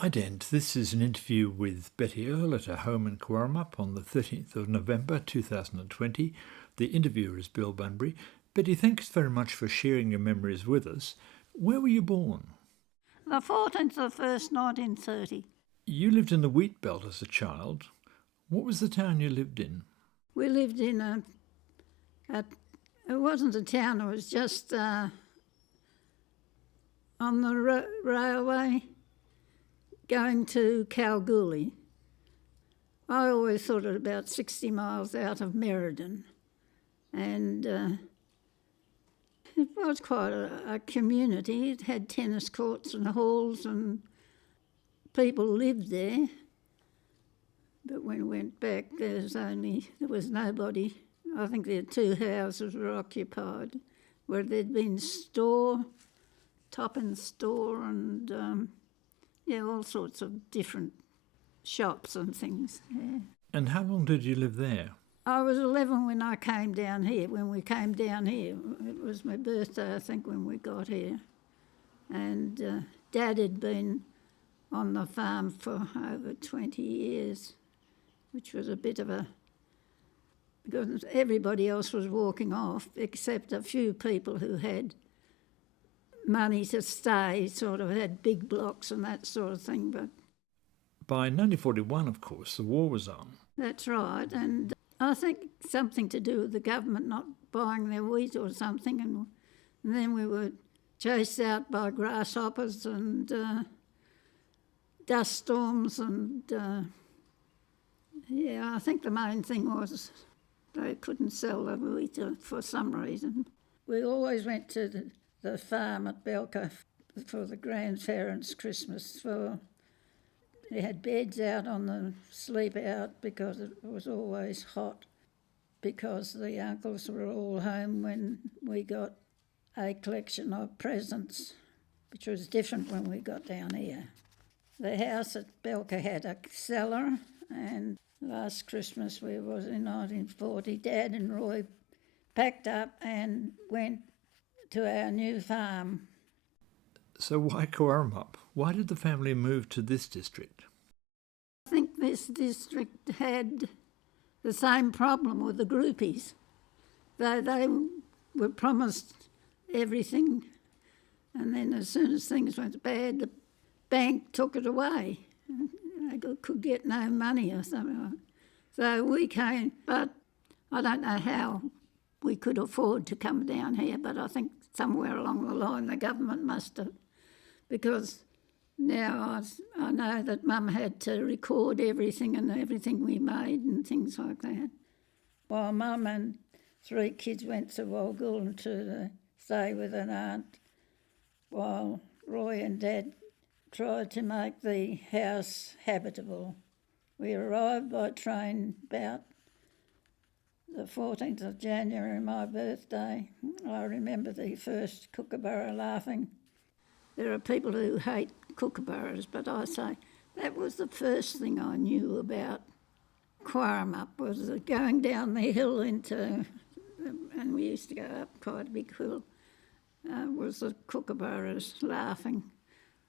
Hi, Dan. This is an interview with Betty Earl at her home in Cowaramup on the 13th of November 2020. The interviewer is Bill Bunbury. Betty, thanks very much for sharing your memories with us. Where were you born? The 14th of the 1st, 1930. You lived in the Wheatbelt as a child. What was the town you lived in? We lived in it wasn't a town, it was just on the railway going to Kalgoorlie. I always thought it about 60 miles out of Merredin, and it was quite a community. It had tennis courts and halls, and people lived there. But when we went back, there was nobody. I think the two houses were occupied, where there'd been top-end store, and all sorts of different shops and things. Yeah. And how long did you live there? I was 11 when I came down here. When we came down here, it was my birthday, I think, when we got here. And Dad had been on the farm for over 20 years, which was a bit of because everybody else was walking off, except a few people who had money to stay, sort of had big blocks and that sort of thing. But by 1941, of course, the war was on. That's right, and I think something to do with the government not buying their wheat or something, and then we were chased out by grasshoppers and dust storms, and I think the main thing was they couldn't sell the wheat for some reason. We always went to the farm at Belka for the grandparents' Christmas. They had beds out on the sleep out because it was always hot, because the uncles were all home when we got a collection of presents, which was different when we got down here. The house at Belka had a cellar, and last Christmas, was in 1940, Dad and Roy packed up and went to our new farm. So why Cowaramup? Why did the family move to this district? I think this district had the same problem with the groupies. They were promised everything, and then as soon as things went bad, the bank took it away. They could get no money or something. So we came, but I don't know how we could afford to come down here, but I think somewhere along the line the government must have, because now I know that Mum had to record everything and everything we made and things like that. While Mum and 3 kids went to Walgoolan to stay with an aunt, while Roy and Dad tried to make the house habitable. We arrived by train about the 14th of January, my birthday. I remember the first kookaburra laughing. There are people who hate kookaburras, but I say that was the first thing I knew about Cowaramup, was going down the hill and we used to go up quite a big hill, was the kookaburras laughing.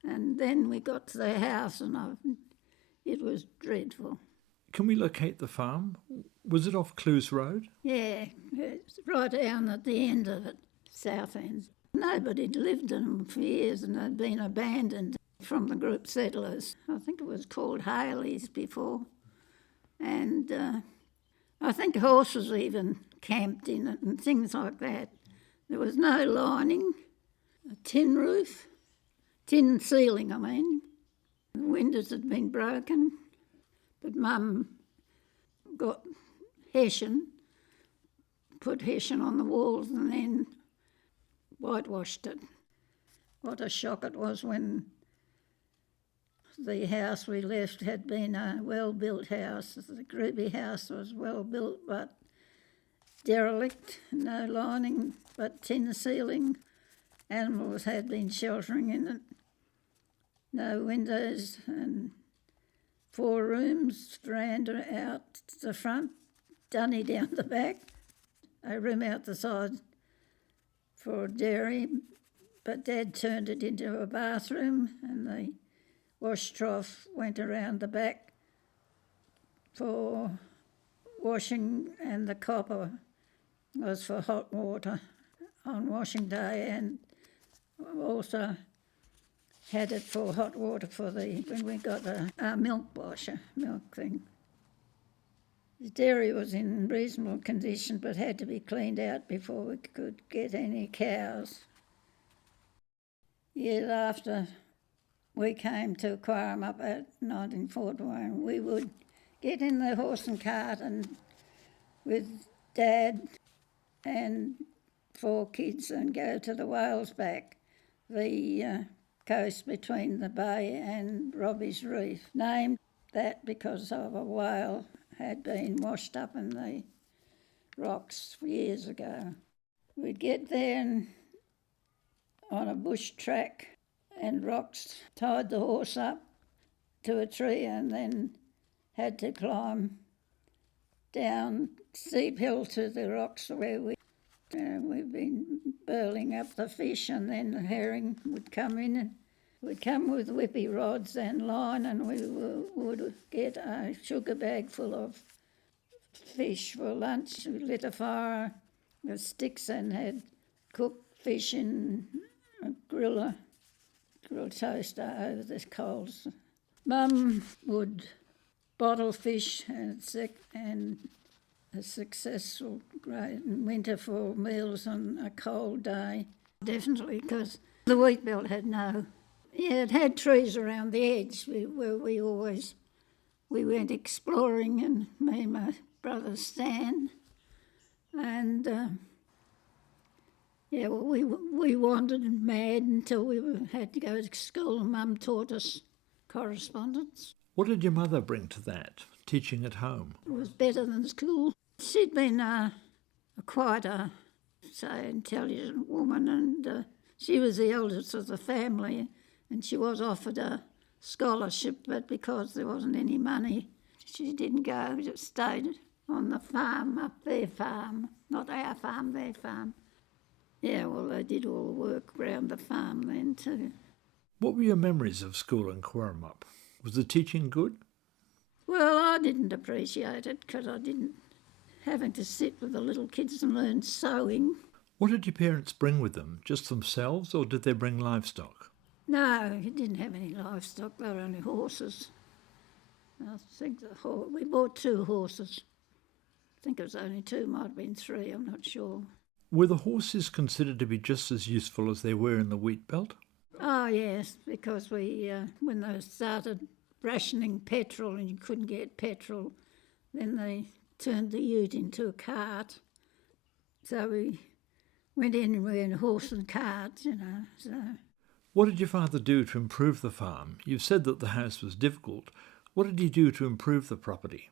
And then we got to the house and it was dreadful. Can we locate the farm? Was it off Clues Road? Yeah, it's right down at the end of it, south end. Nobody had lived in them for years, and they'd been abandoned from the group settlers. I think it was called Haley's before. And I think horses even camped in it and things like that. There was no lining, a tin roof, tin ceiling, I mean. The windows had been broken, but Mum got hessian, put hessian on the walls and then whitewashed it. What a shock it was when the house we left had been a well-built house. The groupie house was well-built but derelict, no lining but tin ceiling. Animals had been sheltering in it. No windows and 4 rooms, veranda out the front, dunny down the back, a room out the side for dairy, but Dad turned it into a bathroom, and the wash trough went around the back for washing, and the copper was for hot water on washing day, and also had it for hot water for when we got a milk washer, milk thing. The dairy was in reasonable condition but had to be cleaned out before we could get any cows. Years after we came to Cowaramup at 1941, we would get in the horse and cart and with Dad and 4 kids and go to the Whales Back, the coast between the bay and Robbie's Reef, named that because of a whale had been washed up in the rocks years ago. We'd get there and on a bush track and rocks, tied the horse up to a tree and then had to climb down steep hill to the rocks where we've been burling up the fish, and then the herring would come in and we'd come with whippy rods and line, and we would get a sugar bag full of fish for lunch. We lit a fire with sticks and had cooked fish in a grill toaster over the coals. Mum would bottle fish and a successful great winter for meals on a cold day. Definitely, because the Wheatbelt it had trees around the edge where we went exploring, and me and my brother Stan, and we wandered mad until we had to go to school, and Mum taught us correspondence. What did your mother bring to that, teaching at home? It was better than school. She'd been quite a intelligent woman, and she was the eldest of the family, and she was offered a scholarship, but because there wasn't any money, she didn't go, just stayed on the farm, up their farm, not our farm, their farm. Yeah, well, they did all the work around the farm then too. What were your memories of school in Cowaramup? Was the teaching good? Well, I didn't appreciate it because I didn't having to sit with the little kids and learn sewing. What did your parents bring with them? Just themselves, or did they bring livestock? No, he didn't have any livestock. They were only horses. I think we bought 2 horses. I think it was only 2, might have been 3, I'm not sure. Were the horses considered to be just as useful as they were in the Wheatbelt? Oh, yes, because when they started rationing petrol and you couldn't get petrol, then they turned the ute into a cart. So we went anywhere in a horse and cart, so. What did your father do to improve the farm? You've said that the house was difficult. What did he do to improve the property?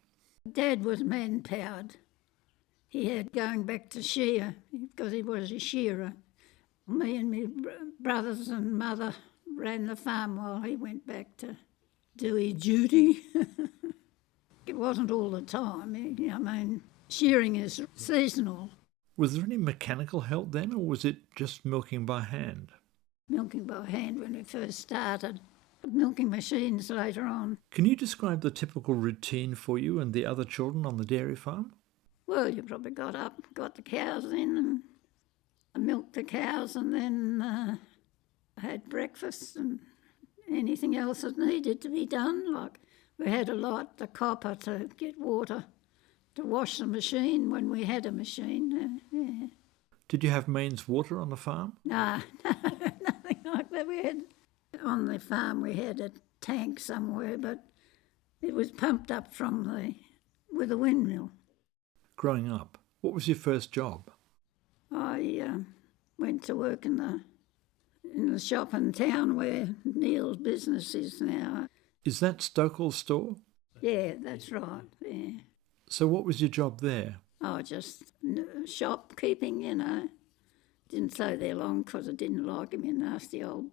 Dad was man-powered. He had going back to shear, because he was a shearer. Me and my brothers and mother ran the farm while he went back to do his duty. It wasn't all the time. Shearing is seasonal. Was there any mechanical help then, or was it just milking by hand? Milking by hand when we first started. Milking machines later on. Can you describe the typical routine for you and the other children on the dairy farm? Well, you probably got up, got the cows in and milked the cows, and then had breakfast and anything else that needed to be done. Like we had a lot, the copper to get water to wash the machine when we had a machine. Yeah. Did you have mains water on the farm? No, nothing like that. On the farm we had a tank somewhere, but it was pumped up with a windmill. Growing up, what was your first job? I went to work in the shop in town where Neil's business is now. Is that Stokel's store? Yeah, that's right, yeah. So what was your job there? Oh, just shopkeeping, Didn't stay there long because I didn't like him, nasty old.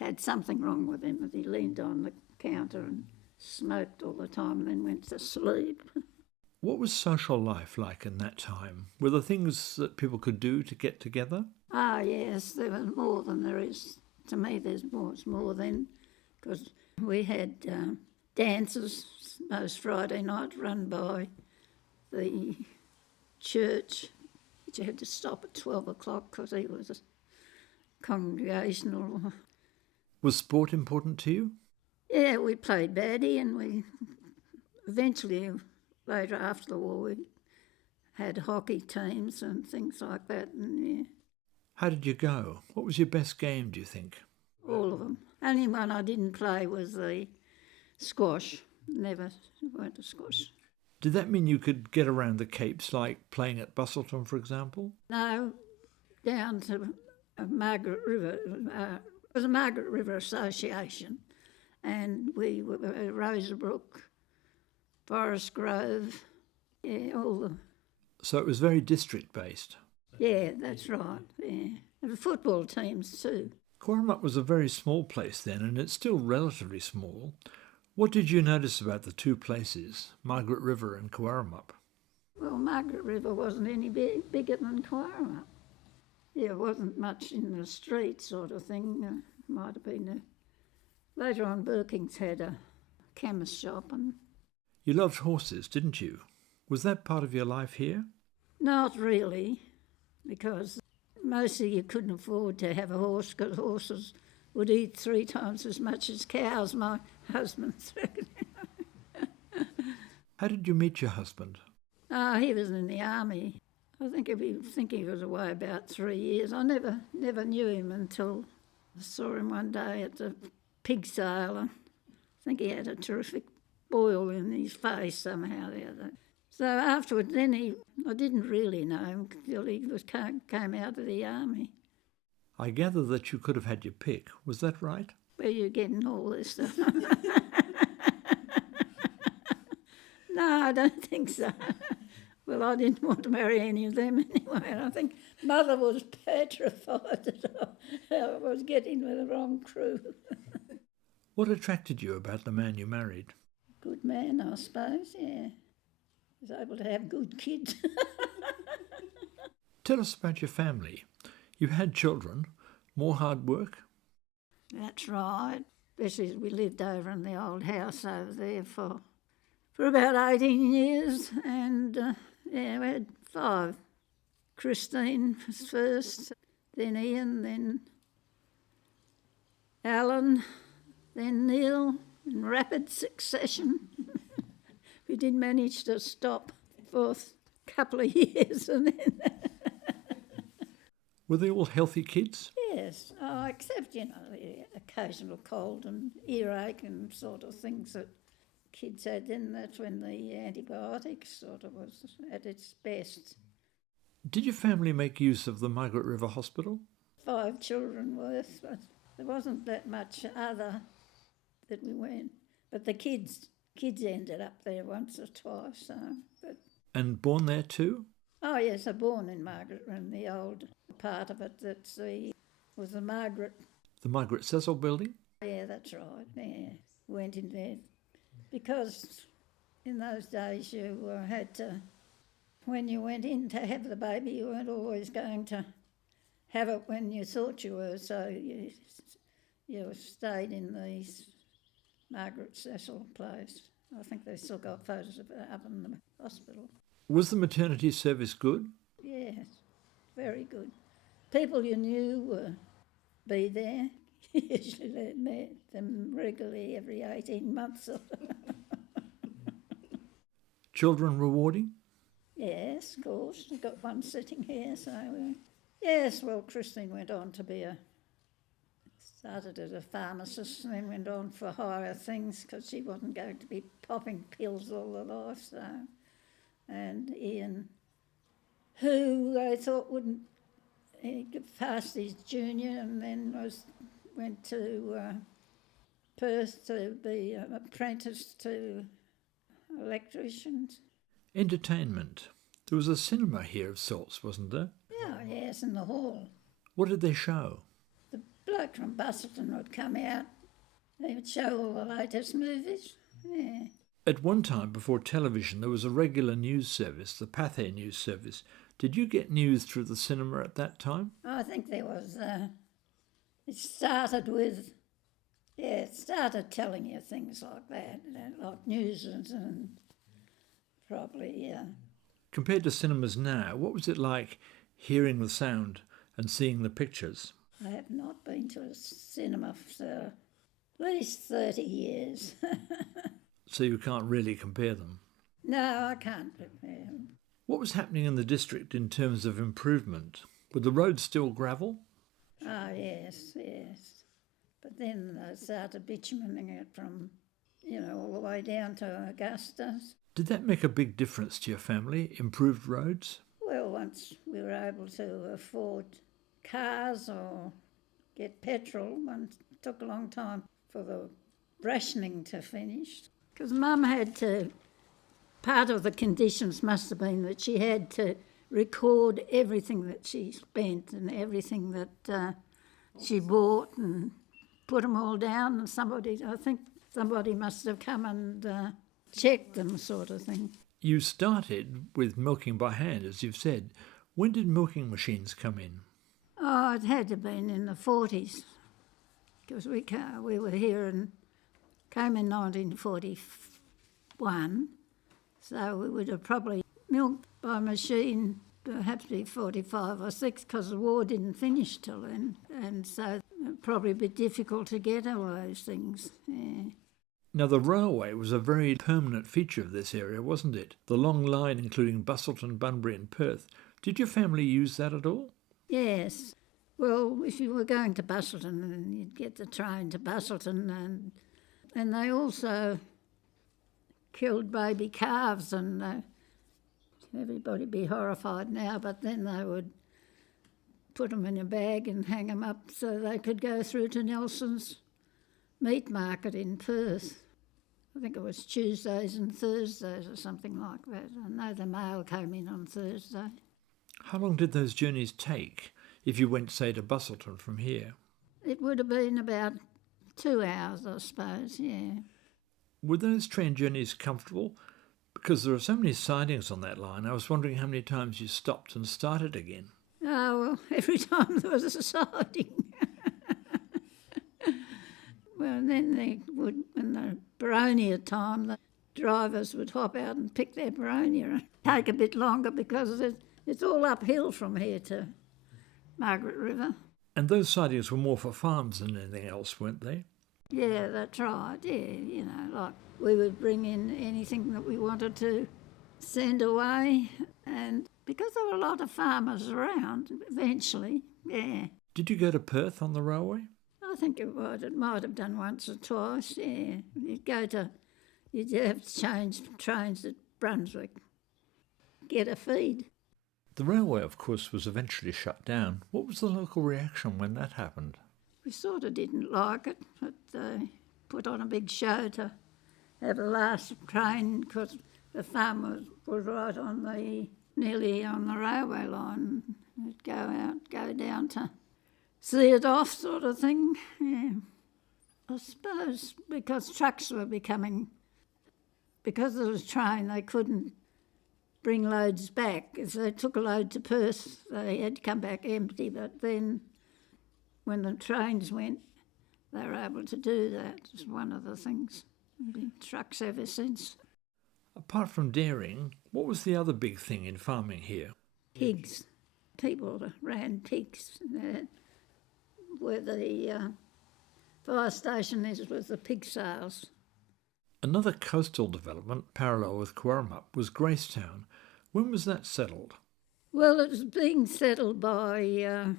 Had something wrong with him, that he leaned on the counter and smoked all the time and then went to sleep. What was social life like in that time? Were there things that people could do to get together? Ah, yes, there was more than there is. To me, there's more. It's more then, because We had dances most Friday night run by the church, which you had to stop at 12 o'clock because he was a congregational. Was sport important to you? Yeah, we played baddie, and we eventually, later after the war, we had hockey teams and things like that, and yeah, How did you go? What was your best game, do you think? all of them. Only one I didn't play was the squash. Never went to squash. Did that mean you could get around the Capes, like playing at Bustleton, for example? No, down to Margaret River. It was a Margaret River Association, and we were Rosebrook, Forest Grove, yeah, all the. So it was very district-based. Yeah, that's right, yeah. And the football teams too. Cowaramup was a very small place then, and it's still relatively small. What did you notice about the two places, Margaret River and Cowaramup? Well, Margaret River wasn't any bigger than Cowaramup. Yeah, it wasn't much in the street sort of thing. Might have been later on, Birking's had a chemist shop. And You loved horses, didn't you? Was that part of your life here? not really, because mostly you couldn't afford to have a horse because horses would eat 3 times as much as cows, my husband said. How did you meet your husband? He was in the army. I think he was away about 3 years. I never knew him until I saw him one day at the pig sale, and I think he had a terrific boil in his face somehow or the other. So afterwards, I didn't really know him until he came out of the army. I gather that you could have had your pick. Was that right? Where you getting all this stuff? No, I don't think so. Well, I didn't want to marry any of them anyway, and I think Mother was petrified that I was getting with the wrong crew. What attracted you about the man you married? Good man, I suppose, yeah. Was able to have good kids. Tell us about your family. You had children. More hard work? That's right. Especially as we lived over in the old house over there for about 18 years, and yeah, we had 5. Christine was first, then Ian, then Alan, then Neil, in rapid succession. We did manage to stop for a couple of years, and then Were they all healthy kids? yes, except, the occasional cold and earache and sort of things that kids had then. That's when the antibiotics sort of was at its best. Did your family make use of the Margaret River Hospital? 5 children worth, but there wasn't that much other that we went. But the kids ended up there once or twice. But And born there too? oh yes, I born in Margaret, in the old part of it was the Margaret. The Margaret Cecil building? Yeah, that's right. Yeah, went in there because in those days you had to. When you went in to have the baby, you weren't always going to have it when you thought you were, so you stayed in the Margaret Cecil place. I think they still got photos of it up in the hospital. Was the maternity service good? Yes, very good. People you knew would be there. Usually they met them regularly every 18 months. Children rewarding? Yes, of course. We've got one sitting here, so yes. Well, Christine went on to started as a pharmacist and then went on for higher things because she wasn't going to be popping pills all her life. So, and Ian, who I thought wouldn't get past his junior, and then went to Perth to be an apprentice to electricians. Entertainment. There was a cinema here of sorts, wasn't there? Yeah, yes, in the hall. What did they show? The bloke from Bustleton would come out. They would show all the latest movies. Yeah. At one time, before television, there was a regular news service, the Pathé News Service. Did you get news through the cinema at that time? I think there was. It started with Yeah, it started telling you things like that, like news and probably, Compared to cinemas now, what was it like hearing the sound and seeing the pictures? I have not been to a cinema for at least 30 years. So you can't really compare them. No, I can't compare them. What was happening in the district in terms of improvement? Were the roads still gravel? Oh, yes, yes. But then they started bitumening it from, all the way down to Augusta's. Did that make a big difference to your family, improved roads? Well, once we were able to afford cars or get petrol, it took a long time for the rationing to finish. Because Mum had to, part of the conditions must have been that she had to record everything that she spent and everything that she bought and put them all down. And I think somebody must have come and checked them, sort of thing. You started with milking by hand, as you've said. When did milking machines come in? Oh, it had to have been in the 40s because we were here and came in 1941, so we would have probably milked by machine perhaps be 45 or 6 because the war didn't finish till then, and so it'd probably be difficult to get all those things. Yeah. Now, the railway was a very permanent feature of this area, wasn't it? The long line including Busselton, Bunbury and Perth. Did your family use that at all? Yes. Well, if you were going to Busselton, then you'd get the train to Busselton, and they also killed baby calves, and everybody'd be horrified now, but then they would put them in a bag and hang them up so they could go through to Nelson's meat market in Perth. I think it was Tuesdays and Thursdays or something like that. I know the mail came in on Thursday. How long did those journeys take if you went, say, to Busselton from here? It would have been about 2 hours, I suppose, yeah. Were those train journeys comfortable? Because there are so many sidings on that line, I was wondering how many times you stopped and started again. Oh, well, every time there was a siding. Well, and then in the Baronia time, the drivers would hop out and pick their Baronia and take a bit longer because it's all uphill from here to Margaret River. And those sidings were more for farms than anything else, weren't they? Yeah, that's right, yeah, like we would bring in anything that we wanted to send away, and because there were a lot of farmers around, eventually, yeah. Did you go to Perth on the railway? I think it might have done once or twice, yeah. You'd have to change trains at Brunswick, get a feed. The railway, of course, was eventually shut down. What was the local reaction when that happened? We sort of didn't like it, but they put on a big show to have a last train because the farm was right nearly on the railway line. It'd go down to see it off sort of thing, yeah. I suppose because trucks were because there was a train, they couldn't bring loads back. If they took a load to Perth, they had to come back empty, but then when the trains went, they were able to do that. It's one of the things. There've been trucks ever since. Apart from dairying, what was the other big thing in farming here? Pigs. People ran pigs. Where the fire station is with the pig sales. Another coastal development parallel with Cowaramup was Gracetown. When was that settled? Well, it was being settled by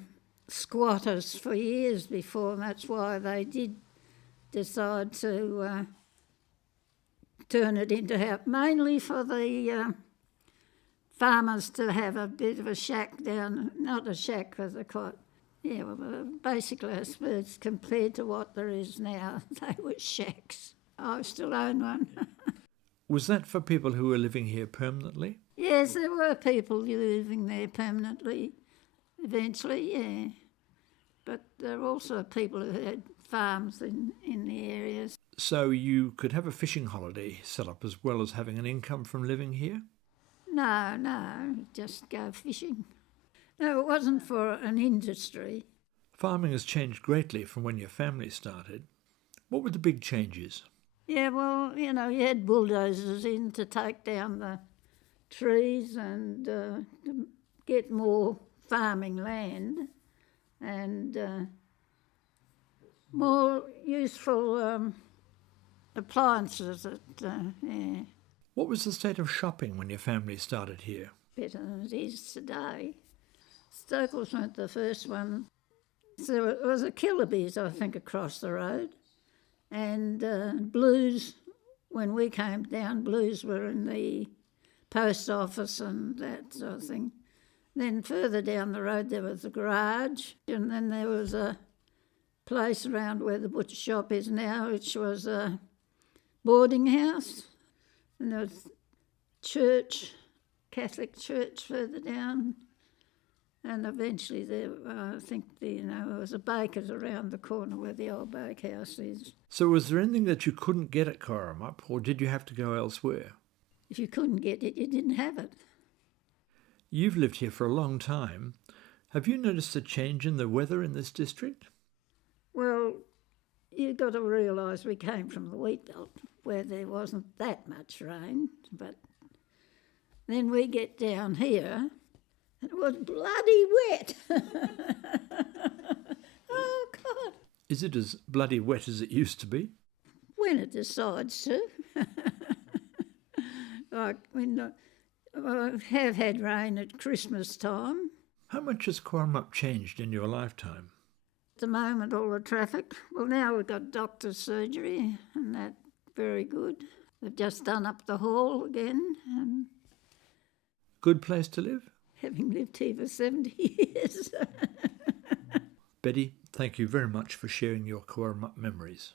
squatters for years before, and that's why they did decide to turn it into house, mainly for the farmers to have a bit of a shack down, not a shack because they're quite, basically I suppose compared to what there is now, they were shacks. I still own one. Was that for people who were living here permanently? Yes, there were people living there permanently eventually, yeah. But there were also people who had farms in the areas. So you could have a fishing holiday set up as well as having an income from living here? No, just go fishing. No, it wasn't for an industry. Farming has changed greatly from when your family started. What were the big changes? Yeah, well, you know, you had bulldozers in to take down the trees and to get more farming land and more useful appliances yeah, What was the state of shopping when your family started here? better than it is today. Stokels weren't the first one. So it was a Killaby's, I think, across the road. And Blues, when we came down, Blues were in the post office and that sort of thing. Then further down the road there was a garage, and then there was a place around where the butcher shop is now, which was a boarding house. And there was church, Catholic church further down. And eventually there, I think, there was a baker's around the corner where the old bakehouse is. So was there anything that you couldn't get at Cowaramup, or did you have to go elsewhere? If you couldn't get it, you didn't have it. You've lived here for a long time. Have you noticed a change in the weather in this district? Well, you've got to realise we came from the Wheatbelt, where there wasn't that much rain, but then we get down here, and it was bloody wet. Oh, God. Is it as bloody wet as it used to be? When it decides to. Like when I have had rain at Christmas time. How much has Cowaramup changed in your lifetime? At the moment, all the traffic. Well, now we've got doctor's surgery, and that's very good. They've just done up the hall again, and Good place to live? having lived here for 70 years. Betty, thank you very much for sharing your Cowaramup memories.